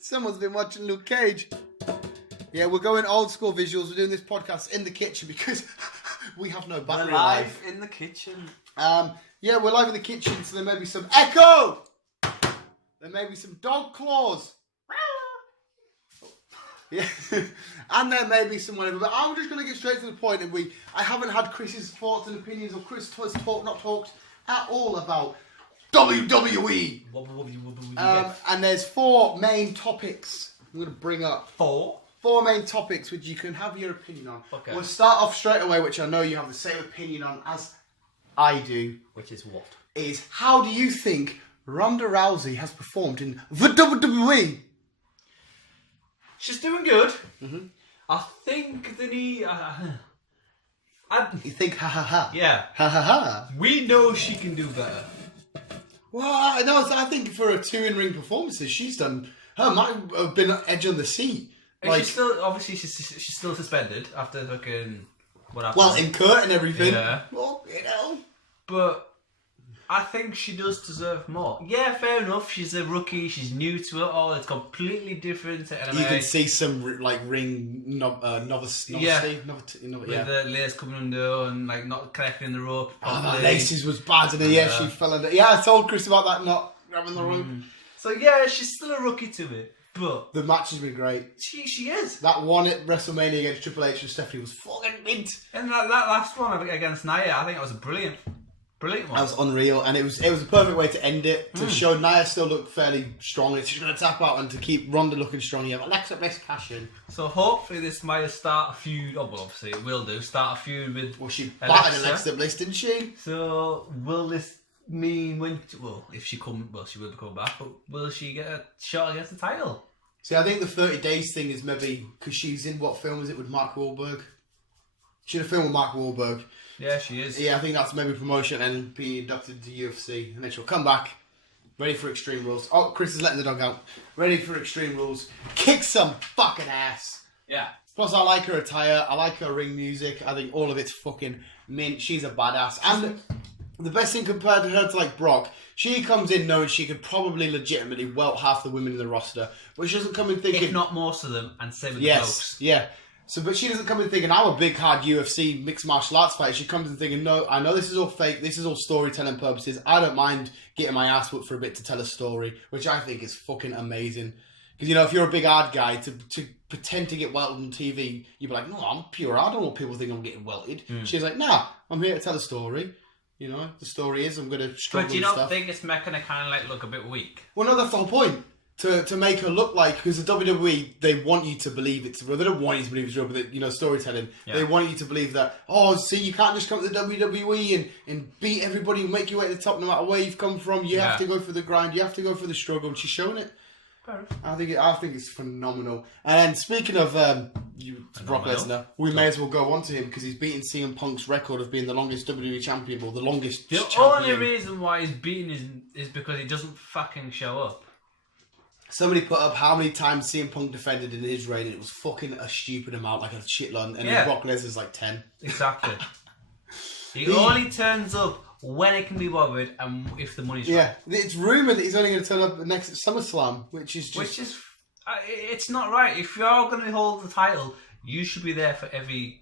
Someone's been watching Luke Cage. Yeah, we're going old school visuals. We're doing this podcast in the kitchen because we have no battery. We're live in the kitchen. Yeah, we're live in the kitchen, so there may be some echo. There may be some dog claws. Yeah, and there may be some whatever. But I'm just going to get straight to the point. And I haven't had Chris's thoughts and opinions, or Chris has talked at all about WWE. And there's 4 main topics I'm going to bring up. 4 main topics which you can have your opinion on. Okay. We'll start off straight away, which I know you have the same opinion on as I do. Which is what? Is how do you think Rhonda Rousey has performed in the WWE? She's doing good. Mm-hmm. I think that you think ha ha ha? Yeah. Ha ha ha. We know she can do better. Well, I think for her 2 in-ring performances, she's done. Her might have been edge on the seat. Like, she's still she's still suspended after fucking what happened. Well, incurred and everything. Yeah. Well, you know. But I think she does deserve more. Yeah, fair enough. She's a rookie. She's new to it all. It's completely different to MMA. You can see some ring novice. Yeah. With the lace coming under and like not connecting the rope. The laces was bad, and then she fell under. Yeah, I told Chris about that, not grabbing the rope. So yeah, she's still a rookie to it, but the match has been great. She is. That one at WrestleMania against Triple H and Stephanie was fucking mint. And that last one against Nia, I think it was a brilliant one. That was unreal, and it was a perfect way to end it, to show Nia still looked fairly strong. She's going to tap out, and to keep Rhonda looking strong. You have Alexa Bliss cash in. So hopefully this might start a feud. Oh, well, obviously it will do. Start a feud with. Well, she battered Alexa Bliss, didn't she? So will this mean if she she will come back, but will she get a shot against the title? See, I think the 30 days thing is maybe because she's in what film is it with Mark Wahlberg? She's in a film with Mark Wahlberg. Yeah, she is. Yeah, I think that's maybe promotion and being inducted to UFC. And then she'll come back, ready for Extreme Rules. Oh, Chris is letting the dog out. Ready for Extreme Rules. Kick some fucking ass. Yeah. Plus, I like her attire. I like her ring music. I think all of it's fucking mint. She's a badass. And the best thing compared to her to like Brock, she comes in knowing she could probably legitimately welt half the women in the roster. But she doesn't come in thinking... If not most of them, and same with the folks. Yeah. So, but she doesn't come in thinking, I'm a big, hard UFC mixed martial arts fighter. She comes in thinking, no, I know this is all fake. This is all storytelling purposes. I don't mind getting my ass whipped for a bit to tell a story, which I think is fucking amazing. Because, you know, if you're a big hard guy, to pretend to get welted on TV, you'd be like, no, I'm pure. I don't want people to think I'm getting welted. She's like, nah, I'm here to tell a story. You know, the story is I'm going to struggle. But do you not think it's making her kind of like look a bit weak? Well, no, that's the whole point. To make her look like, because the WWE, they want you to believe it's real. They don't want you to believe it's real, but storytelling. Yeah. They want you to believe that, see, you can't just come to the WWE and beat everybody and make your way to the top no matter where you've come from. You have to go for the grind. You have to go for the struggle, and she's showing it. I think it's phenomenal. And speaking of Brock Lesnar, we may as well go on to him because he's beaten CM Punk's record of being the longest WWE champion, or the longest champion. Only reason why he's beaten is because he doesn't fucking show up. Somebody put up how many times CM Punk defended in his reign, and it was fucking a stupid amount, like a shitload. And Brock Lesnar's like 10. Exactly. He only turns up when it can be bothered and if the money's right. Yeah, it's rumoured that he's only going to turn up next at SummerSlam, which is it's not right. If you're going to hold the title, you should be there for every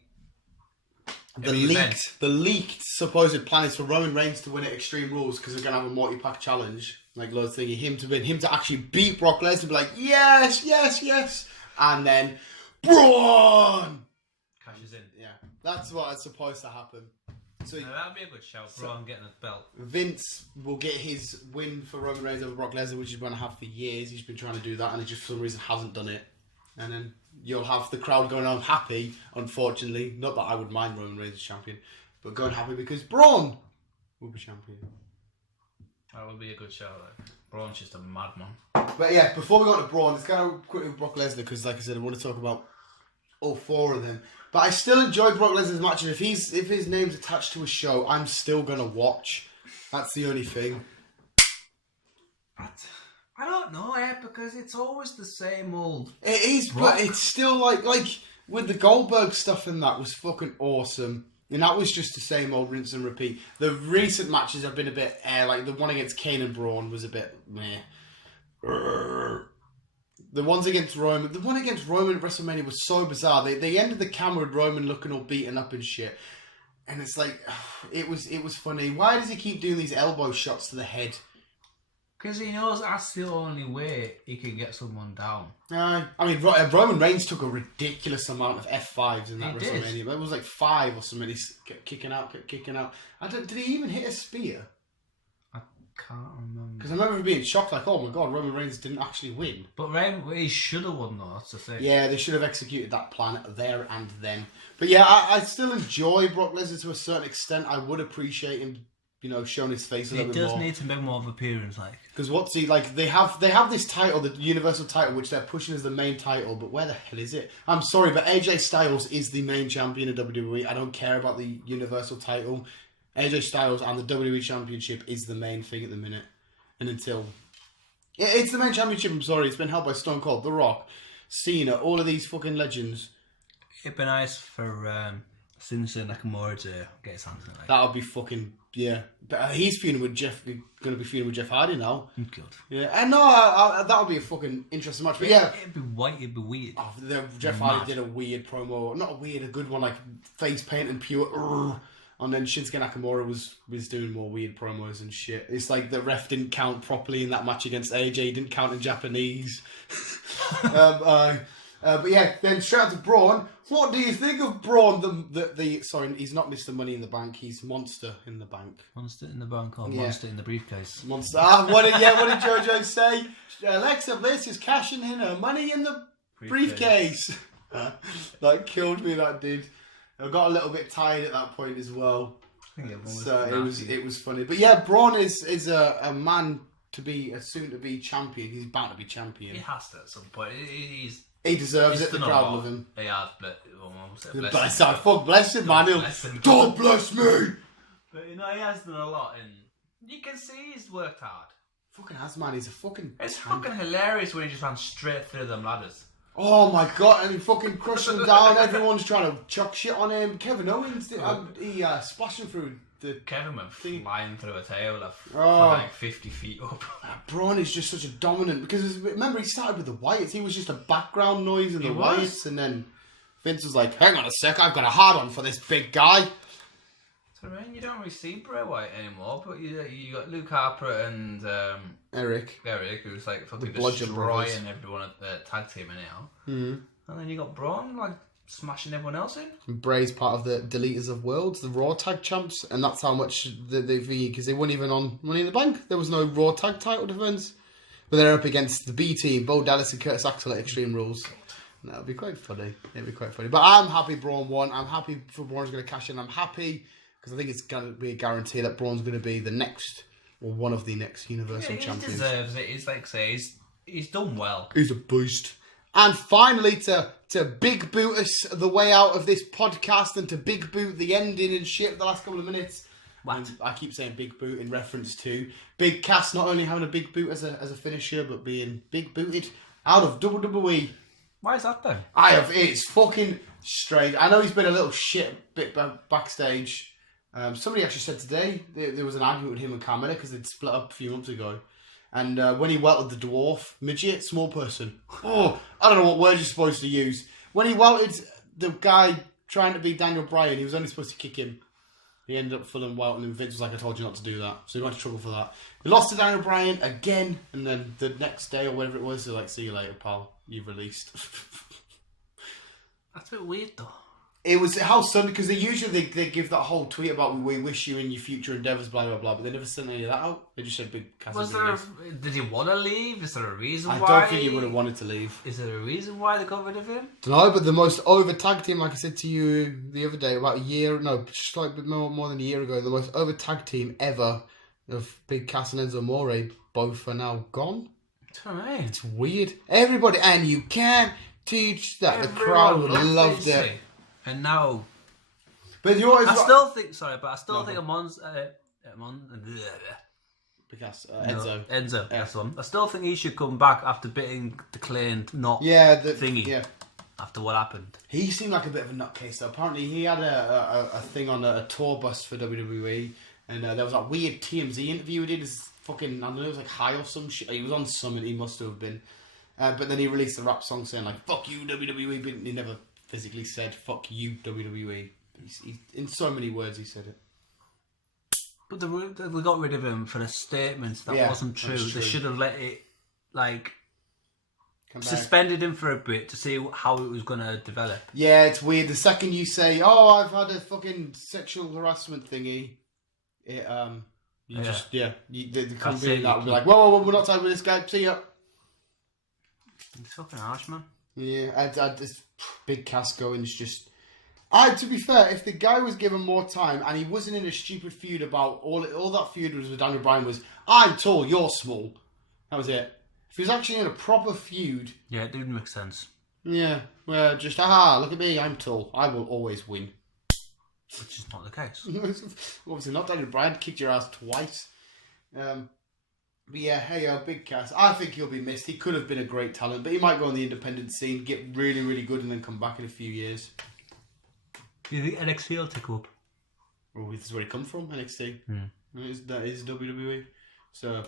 event. The leaked supposed plan is for Roman Reigns to win at Extreme Rules because they're going to have a multi-pack challenge. Like loads thinking him to actually beat Brock Lesnar, be like, yes, and then Braun cashes in. Yeah, that's what's supposed to happen. So that'd be a good shout. Braun getting a belt. Vince will get his win for Roman Reigns over Brock Lesnar, which he's going to have for years. He's been trying to do that, and he just for some reason hasn't done it. And then you'll have the crowd going on happy. Unfortunately, not that I would mind Roman Reigns as champion, but going happy because Braun will be champion. That would be a good show, though. Braun's just a madman. But yeah, before we go on to Braun, let's go quickly with Brock Lesnar, because like I said, I want to talk about all 4 of them. But I still enjoy Brock Lesnar's match, and if his name's attached to a show, I'm still going to watch. That's the only thing. I don't know, because it's always the same old... It is, Brock. But it's still like with the Goldberg stuff and that was fucking awesome. And that was just the same old rinse and repeat. The recent matches have been a bit like the one against Kane and Braun was a bit meh. The ones against Roman. The one against Roman at WrestleMania was so bizarre. They ended the camera with Roman looking all beaten up and shit. And it's like, it was funny. Why does he keep doing these elbow shots to the head? Because he knows that's the only way he can get someone down. I mean, Roman Reigns took a ridiculous amount of F5s in that He WrestleMania. did. It was like 5 or something. He kept kicking out. Did he even hit a spear? I can't remember. Because I remember being shocked, like, oh my god, Roman Reigns didn't actually win. But he should have won, though, that's the thing. Yeah, they should have executed that plan there and then. But yeah, I still enjoy Brock Lesnar to a certain extent. I would appreciate him, showing his face a little bit more. He does need to make more of an appearance, like. Because what's he like? They have this title, the Universal title, which they're pushing as the main title. But where the hell is it? I'm sorry, but AJ Styles is the main champion of WWE. I don't care about the Universal title. AJ Styles and the WWE Championship is the main thing at the minute. And until it's the main championship. I'm sorry, it's been held by Stone Cold, The Rock, Cena, all of these fucking legends. It'd be nice for Shinsuke Nakamura to get something like that. That would be fucking. Yeah, but he's feuding with going to be feuding with Jeff Hardy now. Good. Yeah, and no, that would be a fucking interesting match. But yeah, it'd be white. It'd be weird. Oh, Jeff Hardy did a weird promo, not a weird, a good one, like face paint and pure. And then Shinsuke Nakamura was doing more weird promos and shit. It's like the ref didn't count properly in that match against AJ. He didn't count in Japanese. But yeah, then straight out to Braun. What do you think of Braun? Sorry, he's not Mr. Money in the Bank. He's Monster in the Bank. Monster in the bank or Monster in the briefcase? Monster. What did JoJo say? Alexa Bliss is cashing in her money in the briefcase. That killed me. That did. I got a little bit tired at that point as well. So it was funny. But yeah, Braun is a man to be a soon to be champion. He's bound to be champion. He has to at some point. He deserves it. The crowd love him. He has, bless him, man. God bless me. But he has done a lot, and you can see he's worked hard. Fucking has, man. He's a fucking. It's fucking hilarious when he just ran straight through them ladders. Oh my god! And he fucking crushed them down. Everyone's trying to chuck shit on him. Kevin Owens did. He splashed him through the. Kevin went flying through a table from like 50 feet up. Braun is just such a dominant because remember he started with the Wyatts. He was just a background noise in the Wyatts, and then Vince was like, "Hang on a sec, I've got a hard on for this big guy." So I mean, you don't really see Bray Wyatt anymore, but you got Luke Harper and Eric, who's like fucking destroying everyone at the tag team anyhow. And then you got Braun like smashing everyone else in. And Bray's part of the Deleters of Worlds, the Raw Tag Champs, and that's how much they've because they weren't even on Money in the Bank. There was no Raw Tag title defense, but they're up against the B Team, Bo Dallas and Curtis Axel at Extreme Rules. And that would be quite funny. It'd be quite funny. But I'm happy Braun won. I'm happy for Braun's going to cash in. I'm happy because I think it's going to be a guarantee that Braun's going to be the next or one of the next Universal Champions. He deserves it. He's like say he's done well. He's a beast. And finally, to big boot us the way out of this podcast and to big boot the ending and shit the last couple of minutes. What? I keep saying big boot in reference to Big Cass not only having a big boot as a finisher, but being big booted out of WWE. Why is that though? It's fucking strange. I know he's been a little shit bit backstage. Somebody actually said today there was an argument with him and Carmella because they'd split up a few months ago. And when he welted the dwarf, midget, small person. Oh, I don't know what word you're supposed to use. When he welted the guy trying to be Daniel Bryan, he was only supposed to kick him. He ended up full and welting, and Vince was like, I told you not to do that. So he went to trouble for that. He lost to Daniel Bryan again, and then the next day or whatever it was, they're like, see you later, pal. You've released. That's a bit weird, though. It was how sudden, because they usually they give that whole tweet about we wish you in your future endeavours, blah blah blah, but they never sent any of that out. They just said big Cass. Did he want to leave? Is there a reason why? I don't think he would have wanted to leave. Is there a reason why they got rid of him? No, but the most over tag team, like I said to you the other day, about just like a bit more than a year ago, the most over tag team ever of Big Cass and Enzo Amore, both are now gone. Right. It's weird. Everybody, and you can't teach that. Everyone the crowd loved it. And now, but you always. I still think Amon's Enzo. Enzo, that's one. I still think he should come back after being declared not thingy. Yeah. After what happened, he seemed like a bit of a nutcase. Though. Apparently, he had a thing on a tour bus for WWE, and there was that weird TMZ interview he did. His fucking, I don't know, it was like high or some shit. He was on Summit. He must have been. But then he released a rap song saying like "fuck you WWE," but he never physically said "fuck you WWE." He's in so many words he said it. But they got rid of him for a statement that wasn't true. They should have let it suspended him for a bit to see how it was going to develop. Yeah, it's weird. The second you say, "Oh, I've had a fucking sexual harassment thingy," it the company that would be like, "Whoa, we're not talking with this guy. See ya." He's fucking harsh, man. Yeah, this big Cass going is just. To be fair, if the guy was given more time and he wasn't in a stupid feud about all that feud was with Daniel Bryan was, "I'm tall, you're small." That was it. If he was actually in a proper feud... Yeah, it didn't make sense. Yeah, well, just, look at me, I'm tall. I will always win. Which is not the case. Obviously not. Daniel Bryan kicked your ass twice. But yeah, hey, big Cass. I think he'll be missed. He could have been a great talent, but he might go on the independent scene, get really, really good, and then come back in a few years. Do you think NXT will take up? Well, this is where he come from, NXT. That is WWE. So...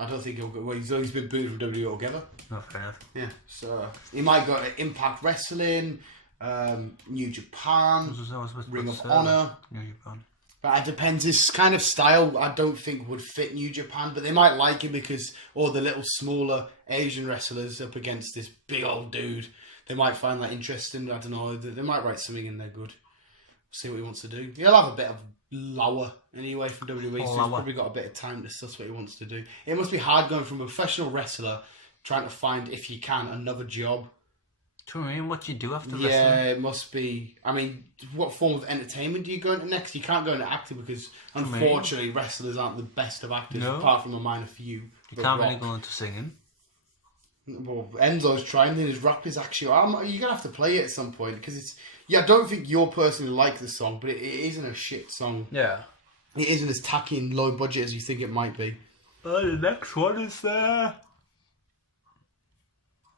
I don't think he'll go. Well, he's been booed from WWE altogether. No, fair enough. Yeah, so he might go to Impact Wrestling, New Japan, Ring of Honor. New Japan. But it depends. His kind of style, I don't think would fit New Japan, but they might like him because all the little smaller Asian wrestlers up against this big old dude, they might find that interesting. I don't know. They might write something in there good. See what he wants to do. He'll have a bit of lower anyway from WWE, so he's probably got a bit of time to suss what he wants to do. It must be hard going from a professional wrestler trying to find, if you can, another job. Do you know what I mean? What do you do after wrestling? Yeah, it must be. I mean, what form of entertainment do you go into next? You can't go into acting because, unfortunately, wrestlers aren't the best of actors, apart from a minor few. You can't really go into singing. Well, Enzo's trying, and his rap is actually... You're going to have to play it at some point, because it's... Yeah, I don't think you'll personally like the song, but it isn't a shit song. Yeah. It isn't as tacky and low budget as you think it might be. The next one is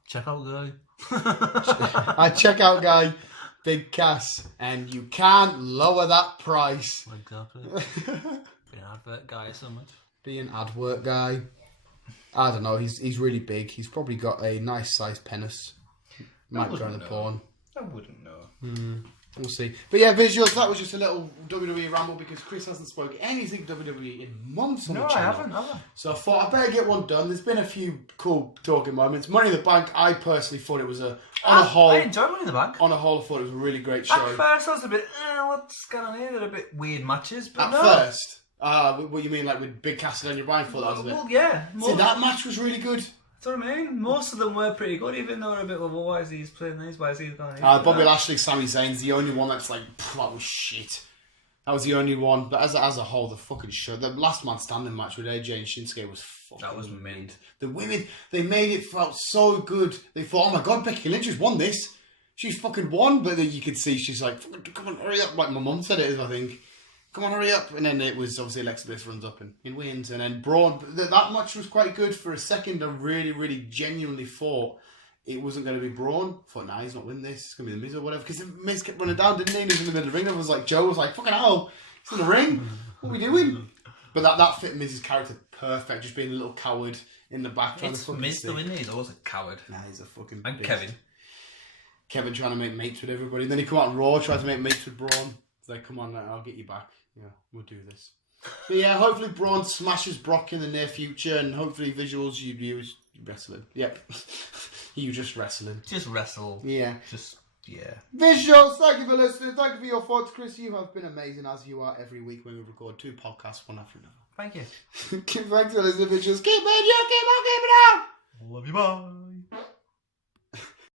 Check out guy. Check out guy, big Cass, and you can't lower that price. Exactly. Be an advert guy so much. Be an advert guy. I don't know, he's really big. He's probably got a nice sized penis. Might go in the porn. I wouldn't know. We'll see. But yeah, visuals, that was just a little WWE ramble because Chris hasn't spoken anything WWE in months on the channel. No, I haven't. So I thought I better get one done. There's been a few cool talking moments. Money in the Bank, I personally thought it was I enjoyed Money in the Bank. On a whole, I thought it was a really great show. At first I was a bit, what's going on here? They're a bit weird matches, but At first? What you mean, like with Big Cass and Daniel Bryan? Thought that was a bit... Well, yeah. See, that match was really good. That's what I mean. Most of them were pretty good, even though they're a bit of, why is he playing these? Why is he going here? Bobby Lashley, Sami Zayn's the only one that's like, that was shit. That was the only one. But as a whole, the fucking show, the last man standing match with AJ and Shinsuke was fucking... That was mint. The women, they made it felt so good. They thought, oh my god, Becky Lynch has won this. She's fucking won. But then you could see she's like, come on, hurry up. Like my mum said it is, I think. Come on, hurry up. And then it was obviously Alexa Bliss runs up and wins. And then Braun, that match was quite good. For a second, I really, really genuinely thought it wasn't going to be Braun. I thought, nah, he's not winning this. It's going to be The Miz or whatever. Because The Miz kept running down, didn't he? He was in the middle of the ring. I was like, Joe was like, fucking hell, he's in the ring. What are we doing? But that fit Miz's character perfect. Just being a little coward in the back. It's Miz though, isn't he? He's always a coward. Nah, he's a fucking And beast. Kevin trying to make mates with everybody. And then he come out on Raw, tried to make mates with Braun. It's like, come on, I'll get you back. Yeah, we'll do this. But yeah, hopefully Braun smashes Brock in the near future, and hopefully visuals you use wrestling. Yep. You just wrestling. Just wrestle. Yeah. Yeah. Visuals, thank you for listening. Thank you for your thoughts, Chris. You have been amazing, as you are every week when we record 2 podcasts, one after another. Thank you. Thanks for listening, visuals. Keep it, keep it out. Love you, bye.